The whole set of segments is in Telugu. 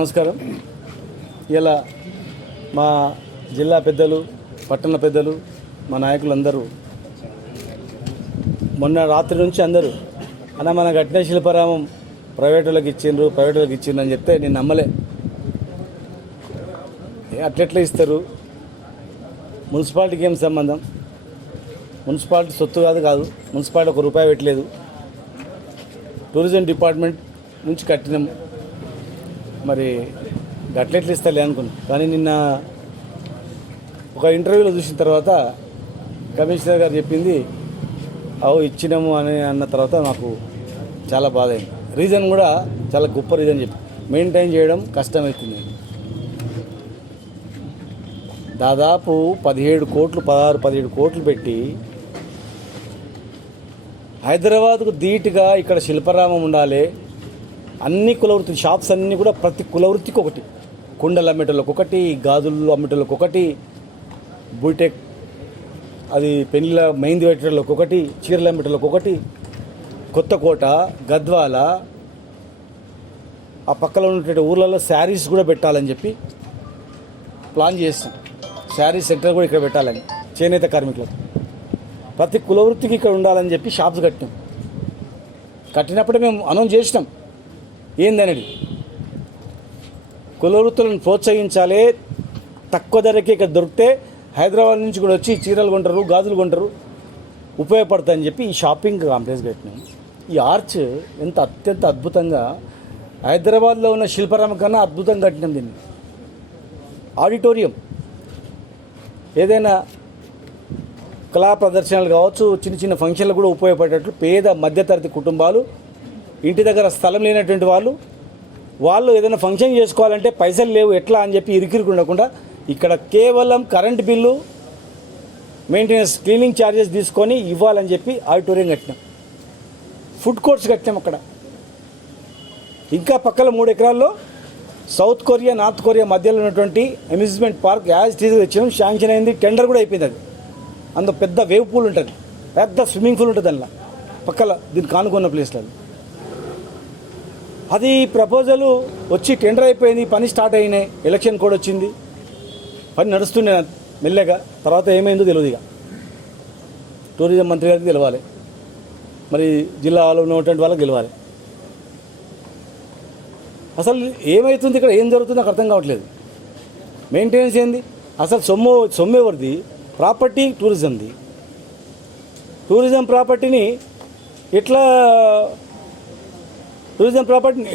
నమస్కారం. ఇలా మా జిల్లా పెద్దలు, పట్టణ పెద్దలు, మా నాయకులందరూ మొన్న రాత్రి నుంచి అందరూ అన్న మన కట్టిన శిల్పారామం ప్రైవేటులకు ఇచ్చిండ్రు అని చెప్తే నేను నమ్మలే. అట్లెట్లా ఇస్తారు? మున్సిపాలిటీకి ఏం సంబంధం? మున్సిపాలిటీ సొత్తు కాదు. మున్సిపాలిటీ ₹1 పెట్టలేదు. టూరిజం డిపార్ట్మెంట్ నుంచి కట్టినాం. మరి గట్లెట్లు ఇస్తలే అనుకున్నాం. కానీ నిన్న ఒక ఇంటర్వ్యూలో చూసిన తర్వాత కమిషనర్ గారు చెప్పింది ఇచ్చినాము అని అన్న తర్వాత నాకు చాలా బాధ అయింది. రీజన్ కూడా చాలా గొప్ప రీజన్ చెప్పి మెయింటైన్ చేయడం కష్టమవుతుంది. దాదాపు 16-17 కోట్లు పెట్టి హైదరాబాద్కు ధీటుగా ఇక్కడ శిల్పారామం ఉండాలి. అన్ని కులవృత్తి షాప్స్ అన్నీ కూడా ప్రతి కులవృత్తికి ఒకటి, కుండలు అమ్మేటోళ్ళకి ఒకటి, గాజులు అమ్మేటోళ్ళకి ఒకటి, బూటెక్ అది పెళ్ళిళ్ళ మెహందీ పెట్టేటోళ్ళకి ఒకటి, చీరలు అమ్మేటోళ్ళకి ఒకటి, కొత్తకోట, గద్వాల ఆ పక్కన ఉన్నటువంటి ఊర్లలో శారీస్ కూడా పెట్టాలని చెప్పి ప్లాన్ చేస్తాం. శారీ సెంటర్ కూడా ఇక్కడ పెట్టాలని చేనేత కార్మికులకు ప్రతి కులవృత్తికి ఇక్కడ ఉండాలని చెప్పి షాప్స్ కట్టినప్పుడే మేము అనౌన్స్ చేసినాం. ఏందనేది కులవృత్తులను ప్రోత్సహించాలి. తక్కువ ధరకే ఇక్కడ దొరికితే హైదరాబాద్ నుంచి కూడా వచ్చి చీరలు కొంటారు, గాజులు కొంటారు, ఉపయోగపడతాయని చెప్పి ఈ షాపింగ్ కాంప్లెక్స్ కట్టినాం. ఈ ఆర్చ్ అత్యంత అద్భుతంగా హైదరాబాద్లో ఉన్న శిల్పారామం కన్నా అద్భుతంగా కట్టినాం. దీన్ని ఆడిటోరియం, ఏదైనా కళా ప్రదర్శనలు కావచ్చు, చిన్న చిన్న ఫంక్షన్లు కూడా ఉపయోగపడేటట్లు పేద మధ్యతరగతి కుటుంబాలు, ఇంటి దగ్గర స్థలం లేనటువంటి వాళ్ళు ఏదైనా ఫంక్షన్ చేసుకోవాలంటే పైసలు లేవు ఎట్లా అని చెప్పి ఇరికిరికి ఉండకుండా ఇక్కడ కేవలం current bill, maintenance, cleaning charges తీసుకొని ఇవ్వాలని చెప్పి ఆడిటోరియం కట్టినాం. ఫుడ్ కోర్ట్స్ కట్టినాం అక్కడ. ఇంకా పక్కన 3 ఎకరాల్లో సౌత్ కొరియా, నార్త్ కొరియా మధ్యలో ఉన్నటువంటి అమ్యూజ్మెంట్ పార్క్ యాజ్ టీజ్ తెచ్చినాం. శాంక్షన్ అయింది, టెండర్ కూడా అయిపోయింది. అది అందులో పెద్ద వేవ్ పూల్ ఉంటుంది, పెద్ద స్విమ్మింగ్ పూల్ ఉంటుంది అందులో పక్కల, దీనికి కానుకున్న ప్లేస్లో. అది ప్రపోజల్ వచ్చి టెండర్ అయిపోయింది, పని స్టార్ట్ అయినాయి, ఎలక్షన్ కోడ్ వచ్చింది, పని నడుస్తుండే మెల్లగా. తర్వాత ఏమైందో తెలియదు. ఇక టూరిజం మంత్రి గారికి గెలవాలి, మరి జిల్లాలో ఉన్నటువంటి వాళ్ళకి గెలవాలి. అసలు ఏమవుతుంది ఇక్కడ, ఏం జరుగుతుందో నాకు అర్థం కావట్లేదు. మెయింటెనెన్స్ ఏంది? అసలు సొమ్ము ఎవరిది? ప్రాపర్టీ టూరిజంది. టూరిజం ప్రాపర్టీని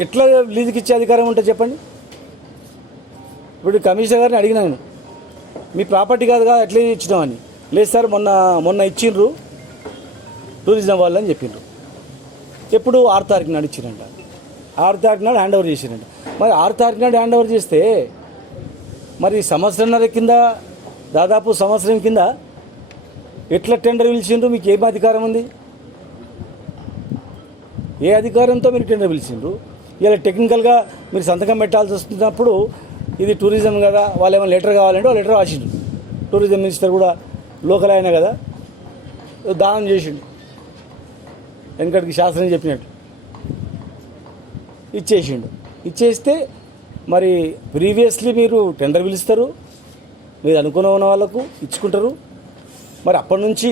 ఎట్లా లీజుకి ఇచ్చే అధికారం ఉంటుంది చెప్పండి? ఇప్పుడు కమిషనర్ గారిని అడిగినాను, మీ ప్రాపర్టీ కాదుగా ఎట్లా ఇచ్చినామని. లేదు సార్, మొన్న ఇచ్చిండ్రు టూరిజం వాళ్ళు అని చెప్పిండ్రు. ఎప్పుడు 6 తారీఖు నాడు ఇచ్చిరంట. 6 తారీఖు నాడు హ్యాండ్ ఓవర్ చేసిరంట. మరి 6 తారీఖు నాడు హ్యాండ్ ఓవర్ చేస్తే మరి సంవత్సరంన్నర కింద, దాదాపు సంవత్సరం కింద ఎట్లా టెండర్ పిలిచిండ్రు? మీకు ఏం అధికారం ఉంది? ఏ అధికారంతో మీరు టెండర్ పిలిచిండ్రు? ఇలా టెక్నికల్గా మీరు సంతకం పెట్టాల్సి వస్తున్నప్పుడు ఇది టూరిజం కదా, వాళ్ళు ఏమైనా లెటర్ కావాలంటే వాళ్ళు లెటర్ రాసిండ్రు. టూరిజం మినిస్టర్ కూడా లోకల్ అయినా కదా, దానం చేసిండు, వెనకటికి శాస్త్రం చెప్పినట్టు ఇచ్చేసిండు. ఇచ్చేస్తే మరి ప్రీవియస్లీ మీరు టెండర్ పిలుస్తారు, మీరు అనుకున్న ఉన్న వాళ్ళకు ఇచ్చుకుంటారు. మరి అప్పటి నుంచి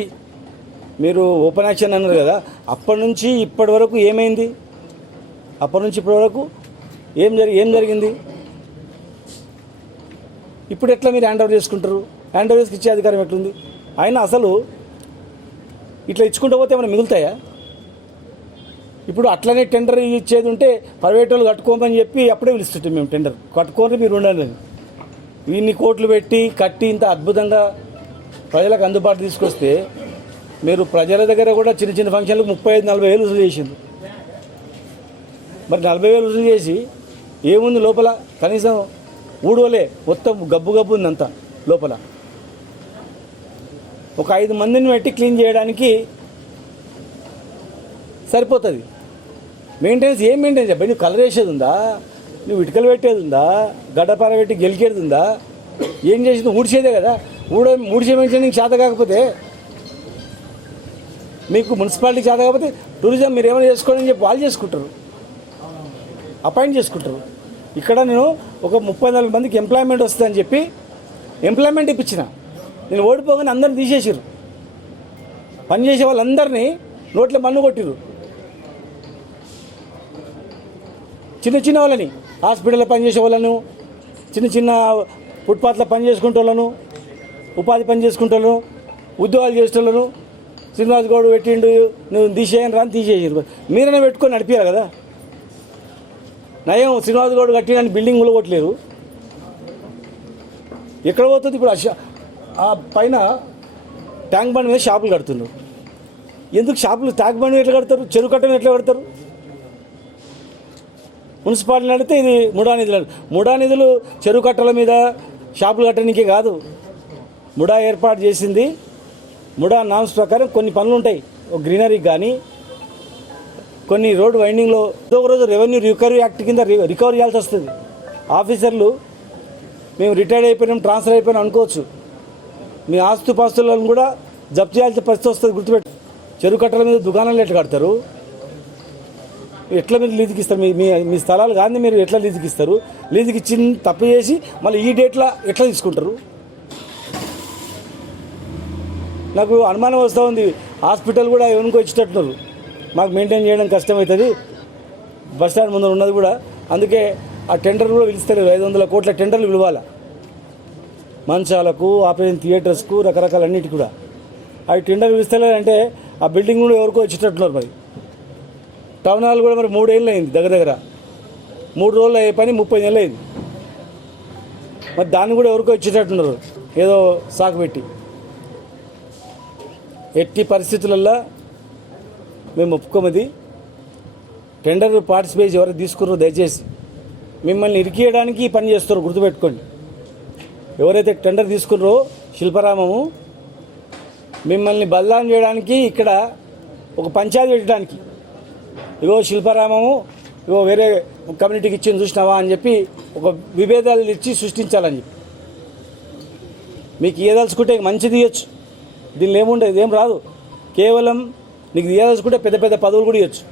మీరు ఓపెన్ యాక్షన్ అన్నారు కదా, అప్పటి నుంచి ఇప్పటి వరకు ఏమైంది? అప్పటి నుంచి ఇప్పటి వరకు ఏం జరిగింది? ఇప్పుడు ఎట్లా మీరు హ్యాండ్ ఓవర్ చేసుకుంటారు? హ్యాండ్ ఓవర్ చేసుకు ఇచ్చే అధికారం ఎట్లుంది? అయినా అసలు ఇట్లా ఇచ్చుకుంటూ పోతే ఏమైనా మిగులుతాయా? ఇప్పుడు అట్లనే టెండర్ ఇచ్చేది ఉంటే ప్రైవేట్ వాళ్ళు కట్టుకోమని చెప్పి అప్పుడే పిలుస్తుంటాం మేము. టెండర్ కట్టుకోని మీరు ఉండండి. ఇన్ని కోట్లు పెట్టి కట్టి ఇంత అద్భుతంగా ప్రజలకు అందుబాటు తీసుకొస్తే మీరు ప్రజల దగ్గర కూడా చిన్న చిన్న ఫంక్షన్లకు 35-40 వేలు వసూలు చేసింది. మరి 40 వేలు వసూలు చేసి ఏముంది లోపల? కనీసం ఊడవలే, మొత్తం గబ్బు ఉంది అంతా లోపల. ఒక 5 మందిని పెట్టి క్లీన్ చేయడానికి సరిపోతుంది. మెయింటెనెన్స్ ఏం మెయింటెనెన్స్ చెప్పండి? నువ్వు కలర్ వేసేది ఉందా? నువ్వు ఇటుకలు పెట్టేది ఉందా? గడ్డపార పెట్టి గెలికేది ఉందా? ఏం చేసింది? ఊడ్చేదే కదా. ఊడ్చే మెయింటెనింగ్ చేత కాకపోతే, మీకు మున్సిపాలిటీ చేత కాకపోతే టూరిజం మీరు ఏమైనా చేసుకోండి అని చెప్పి వాళ్ళు చేసుకుంటారు, అపాయింట్ చేసుకుంటారు. ఇక్కడ నేను ఒక 34 మందికి ఎంప్లాయ్మెంట్ వస్తుందని చెప్పి ఎంప్లాయ్మెంట్ ఇప్పించిన. నేను ఓడిపోగానే అందరిని తీసేసారు. పనిచేసే వాళ్ళందరినీ నోట్లో మన్ను కొట్టిరు. చిన్న చిన్న వాళ్ళని, హాస్పిటల్లో పనిచేసే వాళ్ళను, చిన్న చిన్న ఫుట్పాత్లో పని చేసుకుంటే వాళ్ళను, ఉపాధి పని చేసుకుంటే వాళ్ళను, ఉద్యోగాలు చేసేటోళ్ళను శ్రీనివాస్ గౌడ్ పెట్టిండు, నువ్వు తీసేయని రాని తీసేసారు. మీరైనా పెట్టుకొని నడిపారు కదా. నయం శ్రీనివాస్ గౌడ్ కట్టిన బిల్డింగ్ కొట్టలేరు. ఎక్కడ పోతుంది ఇప్పుడు? ఆ పైన ట్యాంక్ బండ్ మీద షాపులు కడుతున్నారు. ఎందుకు షాపులు ట్యాంక్ బండ్ ఎట్లా కడతారు? చెరువు కట్టను ఎట్లా కడతారు? మున్సిపాలిటీ నడితే ఇది ముడా నిధులు చెరువు కట్టల మీద షాపులు కట్టడానికే కాదు. ముడా ఏర్పాటు చేసింది. ముడా నామ్స్ ప్రకారం కొన్ని పనులు ఉంటాయి. గ్రీనరీకి కానీ కొన్ని రోడ్ వైండింగ్లో ఒక రోజు రెవెన్యూ రికవరీ యాక్ట్ కింద రికవరీ చేయాల్సి వస్తుంది. ఆఫీసర్లు మేము రిటైర్డ్ అయిపోయినాం, ట్రాన్స్ఫర్ అయిపోయినాం అనుకోవచ్చు. మీ ఆస్తుపాస్తులను కూడా జప్తు చేయాల్సిన పరిస్థితి వస్తుంది. గుర్తుపెట్టు. చెరువు కట్టల మీద దుకాణాలు ఎట్లా కడతారు? ఎట్లా మీరు లీజుకి ఇస్తారు? మీ స్థలాలు కానీ మీరు ఎట్లా లీజుకి ఇస్తారు? లీజుకి ఇచ్చిన తప్పు చేసి మళ్ళీ ఈ డేట్లో ఎట్లా తీసుకుంటారు? నాకు అనుమానం వస్తూ ఉంది. హాస్పిటల్ కూడా ఎవరికో ఇచ్చేటట్టున్నారు. మాకు మెయింటైన్ చేయడం కష్టమవుతుంది. బస్ స్టాండ్ ముందర ఉన్నది కూడా. అందుకే ఆ టెండర్ కూడా పిలుస్తలేరు. 500 కోట్ల టెండర్లు పిలవాలి. మంచాలకు, ఆపరేషన్ థియేటర్స్కు, రకరకాల అన్నిటికి కూడా అవి టెండర్ పిలుస్తలేరు. అంటే ఆ బిల్డింగ్ కూడా ఎవరికో ఇచ్చేటట్టున్నారు. మరి టౌన్ హాల్ కూడా మరి 3 ఏళ్ళు అయింది. దగ్గర 3 రోజులు అయ్యే పని 30 నెలలు అయింది. మరి దాన్ని కూడా ఎవరికో ఇచ్చేటట్టున్నారు ఏదో సాకు పెట్టి. ఎట్టి పరిస్థితులలో మేము ఒప్పుకోమది. టెండర్ పార్టిసిపేట్ ఎవరు తీసుకున్నారో దయచేసి మిమ్మల్ని ఇరికియడానికి పని చేస్తారో గుర్తుపెట్టుకోండి. ఎవరైతే టెండర్ తీసుకున్నారో శిల్పారామము మిమ్మల్ని బదలాం చేయడానికి, ఇక్కడ ఒక పంచాయతీ పెట్టడానికి, ఇగో శిల్పారామము ఇగో వేరే కమ్యూనిటీకి ఇచ్చింది చూసినావా అని చెప్పి ఒక విభేదాలు ఇచ్చి సృష్టించాలని చెప్పి. మీకు ఇయ్యదలుచుకుంటే మంచిది ఇవ్వచ్చు. దీనిలో ఏముండదు, ఇదేం రాదు. కేవలం నీకు ఇవ్వదలుచుకుంటే పెద్ద పెద్ద పదవులు కూడా ఇవ్వచ్చు.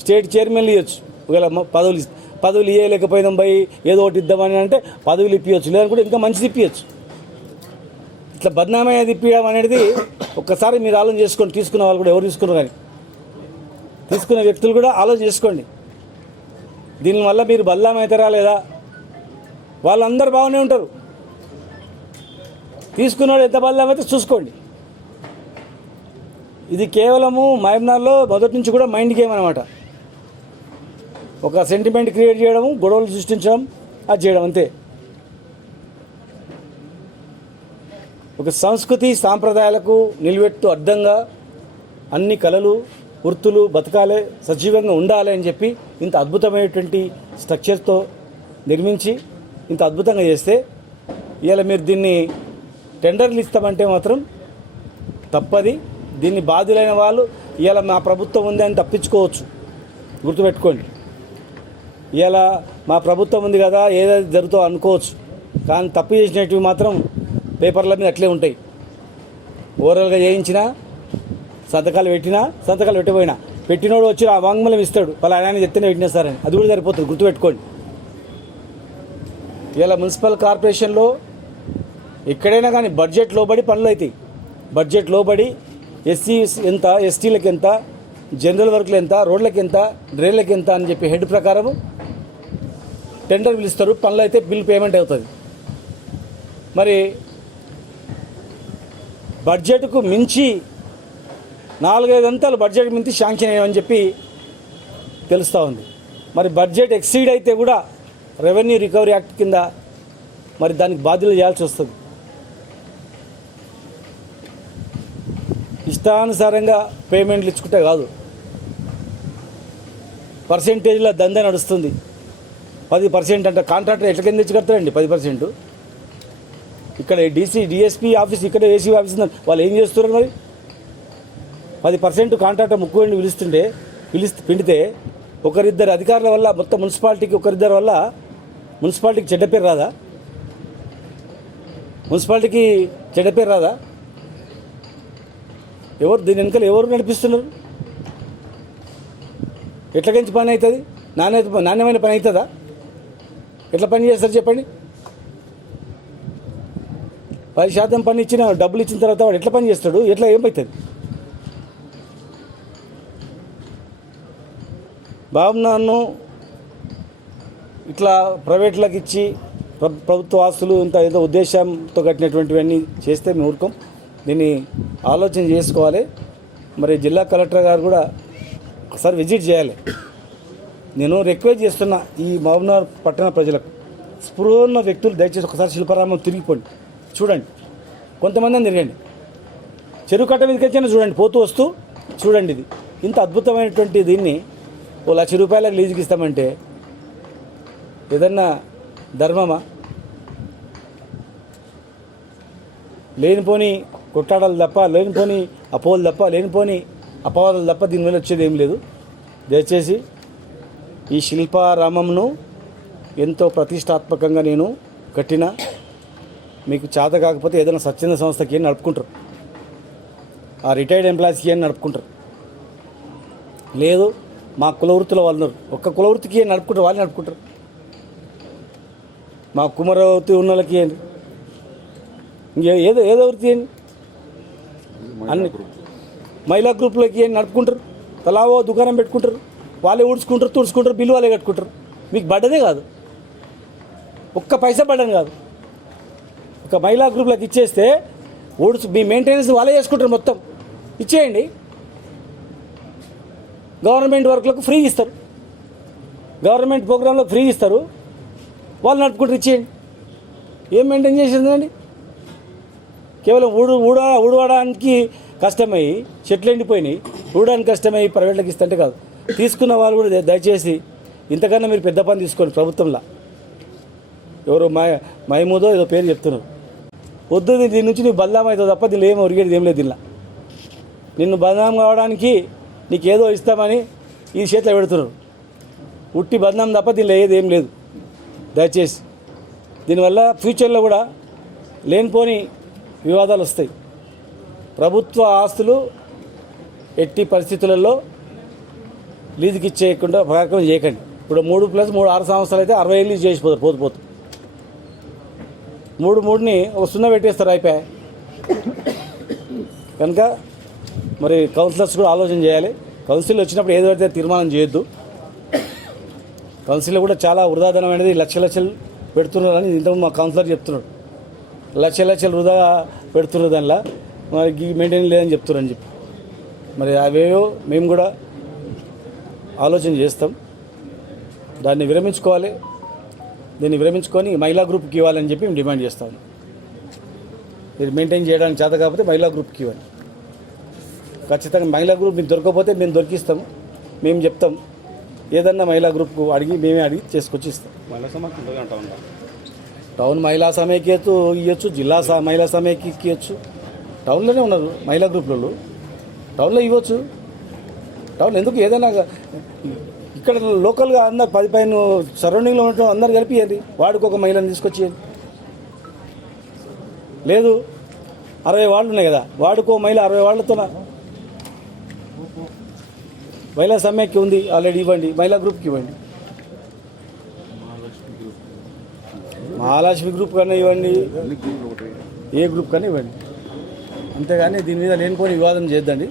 స్టేట్ చైర్మన్లు ఇవ్వచ్చు. ఒకవేళ పదవులు ఇవ్వలేకపోయినాం పోయి ఏదో ఒకటి ఇద్దామని అంటే పదవులు ఇప్పించవచ్చు. లేదనుకుంటే ఇంకా మంచిది ఇప్పించచ్చు. ఇట్లా బద్నామయ్య ఇప్పించడం అనేది ఒక్కసారి మీరు ఆలోచన చేసుకోండి. తీసుకున్న వాళ్ళు కూడా, ఎవరు తీసుకున్నారు కానీ తీసుకున్న వ్యక్తులు కూడా ఆలోచన చేసుకోండి. దీనివల్ల మీరు బదనామవుతారా లేదా? వాళ్ళందరూ బాగానే ఉంటారు. తీసుకున్నవాడు ఎంత బదనామైతే చూసుకోండి. ఇది కేవలము మహబూబ్నగర్లో మొదటి నుంచి కూడా మైండ్ గేమ్ అనమాట. ఒక సెంటిమెంట్ క్రియేట్ చేయడము, గొడవలు సృష్టించడం, అది చేయడం అంతే. ఒక సంస్కృతి సాంప్రదాయాలకు నిలబెట్టు అడ్డంగా అన్ని కళలు, వృత్తులు బతకాలే, సజీవంగా ఉండాలి అని చెప్పి ఇంత అద్భుతమైనటువంటి స్ట్రక్చర్తో నిర్మించి ఇంత అద్భుతంగా చేస్తే ఇవాళ మీరు దీన్ని టెండర్లు ఇస్తామంటే మాత్రం తప్పది. దీన్ని బాధ్యులైన వాళ్ళు ఇవాళ మా ప్రభుత్వం ఉంది అని తప్పించుకోవచ్చు. గుర్తుపెట్టుకోండి. ఇవాళ మా ప్రభుత్వం ఉంది కదా ఏదైతే జరుగుతో అనుకోవచ్చు. కానీ తప్పు చేసినవి మాత్రం పేపర్ల మీద అట్లే ఉంటాయి. ఓవరాల్గా చేయించినా, సంతకాలు పెట్టిపోయినా పెట్టినోడు వచ్చి ఆ వాంగ్మూలం ఇస్తాడు. వాళ్ళ ఆయన చెప్తేనే పెట్టినా సార్ అని. అది కూడా సరిపోతుంది. గుర్తుపెట్టుకోండి. ఇవాళ మున్సిపల్ కార్పొరేషన్లో ఎక్కడైనా కానీ బడ్జెట్ లోబడి పనులు అవుతాయి. బడ్జెట్ లోబడి ఎస్సీ ఎంత, ఎస్టీలకు ఎంత, జనరల్ వర్క్లు ఎంత, రోడ్లకి ఎంత, డ్రైన్లకి ఎంత అని చెప్పి హెడ్ ప్రకారం టెండర్ పిలుస్తారు. పనులు అయితే బిల్ పేమెంట్ అవుతుంది. మరి బడ్జెట్కు మించి 4-5 అంతాలు బడ్జెట్ మించి శాంక్షన్ అయ్యామని చెప్పి తెలుస్తూ ఉంది. మరి బడ్జెట్ ఎక్సీడ్ అయితే కూడా రెవెన్యూ రికవరీ యాక్ట్ కింద మరి దానికి బాధ్యతలు చేయాల్సి వస్తుంది. ఇష్టానుసారంగా పేమెంట్లు ఇచ్చుకుంటే కాదు. పర్సెంటేజ్లో దందా నడుస్తుంది. 10% అంటే కాంట్రాక్టర్ ఎట్ల కింద తెచ్చి కడతారండి 10%? ఇక్కడ డిఎస్పీ ఆఫీస్, ఇక్కడ ఏసీ ఆఫీస్ ఉంది. వాళ్ళు ఏం చేస్తున్నారు? మరి 10% కాంట్రాక్టర్ ముక్కుని పిండితే ఒకరిద్దరు అధికారుల వల్ల మొత్తం మున్సిపాలిటీకి ఒకరిద్దరు వల్ల మున్సిపాలిటీకి చెడ్డ పేరు రాదా? మున్సిపాలిటీకి చెడ్డ పేరు రాదా? ఎవరు దీని వెనకాల ఎవరు నడిపిస్తున్నారు? ఎట్లకించి పని అవుతుంది? నాణ్యమైన పని అవుతుందా? ఎట్లా పని చేస్తారు చెప్పండి? 10% పని ఇచ్చిన డబ్బులు ఇచ్చిన తర్వాత వాడు ఎట్లా పని చేస్తాడు? ఎట్లా ఏమవుతుంది? బాబు నన్ను ఇట్లా ప్రైవేట్లకు ఇచ్చి ప్రభుత్వ ఆస్తులు ఇంత ఏదో ఉద్దేశంతో కట్టినటువంటివన్నీ చేస్తే మేము ఊరుకోం. దీన్ని ఆలోచన చేసుకోవాలి. మరి జిల్లా కలెక్టర్ గారు కూడా ఒకసారి విజిట్ చేయాలి. నేను రిక్వెస్ట్ చేస్తున్నా ఈ మహబూబ్నగర్ పట్టణ ప్రజలకు, స్పృహ ఉన్న వ్యక్తులు దయచేసి ఒకసారి శిల్పారామం తిరిగిపోండి, చూడండి, కొంతమంది తిరగండి, చెరువు కట్ట మీదకి వచ్చినా చూడండి, పోతూ వస్తూ చూడండి. ఇది ఇంత అద్భుతమైనటువంటి దీన్ని ఓ ₹1,00,000 లీజుకి ఇస్తామంటే ఏదన్నా ధర్మమా? లేనిపోని కొట్టాడాలు తప్ప, లేనిపోని అపోహలు తప్ప, లేనిపోని అపవాదాలు తప్ప దీనివల్ల వచ్చేది ఏం లేదు. దయచేసి ఈ శిల్పారామంను ఎంతో ప్రతిష్టాత్మకంగా నేను కట్టిన, మీకు చేత కాకపోతే ఏదైనా స్వచ్ఛంద సంస్థకి ఏం నడుపుకుంటారు, ఆ రిటైర్డ్ ఎంప్లాయీస్కి ఏం నడుపుకుంటారు, లేదు మా కులవృత్తుల వాళ్ళు ఉన్నారు, ఒక్క కులవృత్తికి ఏం నడుపుకుంటారు, వాళ్ళు నడుపుకుంటారు. మా కుమరవృత్తి ఉన్న వాళ్ళకి ఏంటి, ఏదో వృత్తి ఏంటి, అన్ని మహిళా గ్రూపులకి ఏం నడుపుకుంటారు, తలావో దుకాణం పెట్టుకుంటారు, వాళ్ళే ఊడ్చుకుంటారు, తుడుచుకుంటారు, బిల్లు వాళ్ళే కట్టుకుంటారు. మీకు బడ్డనే కాదు, ఒక్క పైసా బడ్డని కాదు. ఒక మహిళా గ్రూపులకు ఇచ్చేస్తే మీ మెయింటెనెన్స్ వాళ్ళే చేసుకుంటారు, మొత్తం ఇచ్చేయండి. గవర్నమెంట్ వర్క్లకు ఫ్రీ ఇస్తారు, గవర్నమెంట్ ప్రోగ్రాంలో ఫ్రీ ఇస్తారు, వాళ్ళు నడుపుకుంటారు, ఇచ్చేయండి. ఏం మెయింటైన్ చేసిందండి? కేవలం ఊడవడానికి కష్టమై చెట్లు ఎండిపోయినాయి, ఊడడానికి కష్టమై ప్రైవేట్లకు ఇస్తుంటే కాదు. తీసుకున్న వాళ్ళు కూడా దయచేసి ఇంతకన్నా మీరు పెద్ద పని తీసుకోండి. ప్రభుత్వంలో ఎవరో మహమూదో ఏదో పేరు చెప్తున్నారు, వద్దు, దీని నుంచి నువ్వు బదనాం అవుతావు తప్ప దీనిలో ఏం ఒరిగేది ఏం లేదు. దీనిలో నిన్ను బదనాం కావడానికి నీకేదో ఇస్తామని ఈ చేతిలో పెడుతున్నారు, ఉట్టి బదనాం తప్ప దీనిలో ఏది ఏం లేదు. దయచేసి దీనివల్ల ఫ్యూచర్లో కూడా లేనిపోని వివాదాలు వస్తాయి. ప్రభుత్వ ఆస్తులు ఎట్టి పరిస్థితులలో లీజుకి ఇచ్చేయకుండా కార్యక్రమం చేయకండి. ఇప్పుడు 3+3 6 సంవత్సరాలు అయితే 60 ఏళ్ళు లీజు చేసిపోతారు, పోతు 3ని ఒక 0 పెట్టేస్తారు, అయిపోయాయి. కనుక మరి కౌన్సిలర్స్ కూడా ఆలోచన చేయాలి. కౌన్సిల్ వచ్చినప్పుడు ఏదో అయితే తీర్మానం చేయొద్దు. కౌన్సిల్లో కూడా చాలా వృధాధనం అనేది లక్షలు పెడుతున్నారని ఇంతకుముందు మా కౌన్సిలర్ చెప్తున్నాడు. లక్షలు వృధా పెడుతున్నారు, దానిలో మరి మెయింటైన్ లేదని చెప్తున్నారని చెప్పి. మరి అవేవో మేము కూడా ఆలోచన చేస్తాం. దాన్ని విరమించుకోవాలి. దీన్ని విరమించుకొని మహిళా గ్రూప్కి ఇవ్వాలని చెప్పి మేము డిమాండ్ చేస్తాము. ఇది మెయింటైన్ చేయడానికి చేత కాకపోతే మహిళా గ్రూప్కి ఇవ్వండి. ఖచ్చితంగా మహిళా గ్రూప్ మీకు దొరకకపోతే మేము దొరికిస్తాము, మేము చెప్తాం. ఏదన్నా మహిళా గ్రూప్కు మేమే అడిగి చేసుకొచ్చి ఇస్తాం. టౌన్ మహిళా సమైక్యత ఇవ్వచ్చు, జిల్లా మహిళా సమైక్యకి ఇవ్వచ్చు. టౌన్లోనే ఉన్నారు మహిళా గ్రూపులలో, టౌన్లో ఇవ్వచ్చు. టౌన్ ఎందుకు, ఏదైనా ఇక్కడ లోకల్గా అందరు 10 సరౌండింగ్లో ఉండటం అందరు కలిపియండి, వాడికి ఒక మహిళను తీసుకొచ్చేయండి. లేదు 60 వార్డులు ఉన్నాయి కదా, వాడుకో మహిళ 60 వార్డులతో మహిళా సమైక్య ఉంది ఆల్రెడీ, ఇవ్వండి. మహిళా గ్రూప్కి ఇవ్వండి, మహాలక్ష్మి గ్రూప్ కన్నా ఇవ్వండి, ఏ గ్రూప్ కన్నా ఇవ్వండి. అంతేగాని దీని మీద లేనిపోని వివాదం చేద్దండి.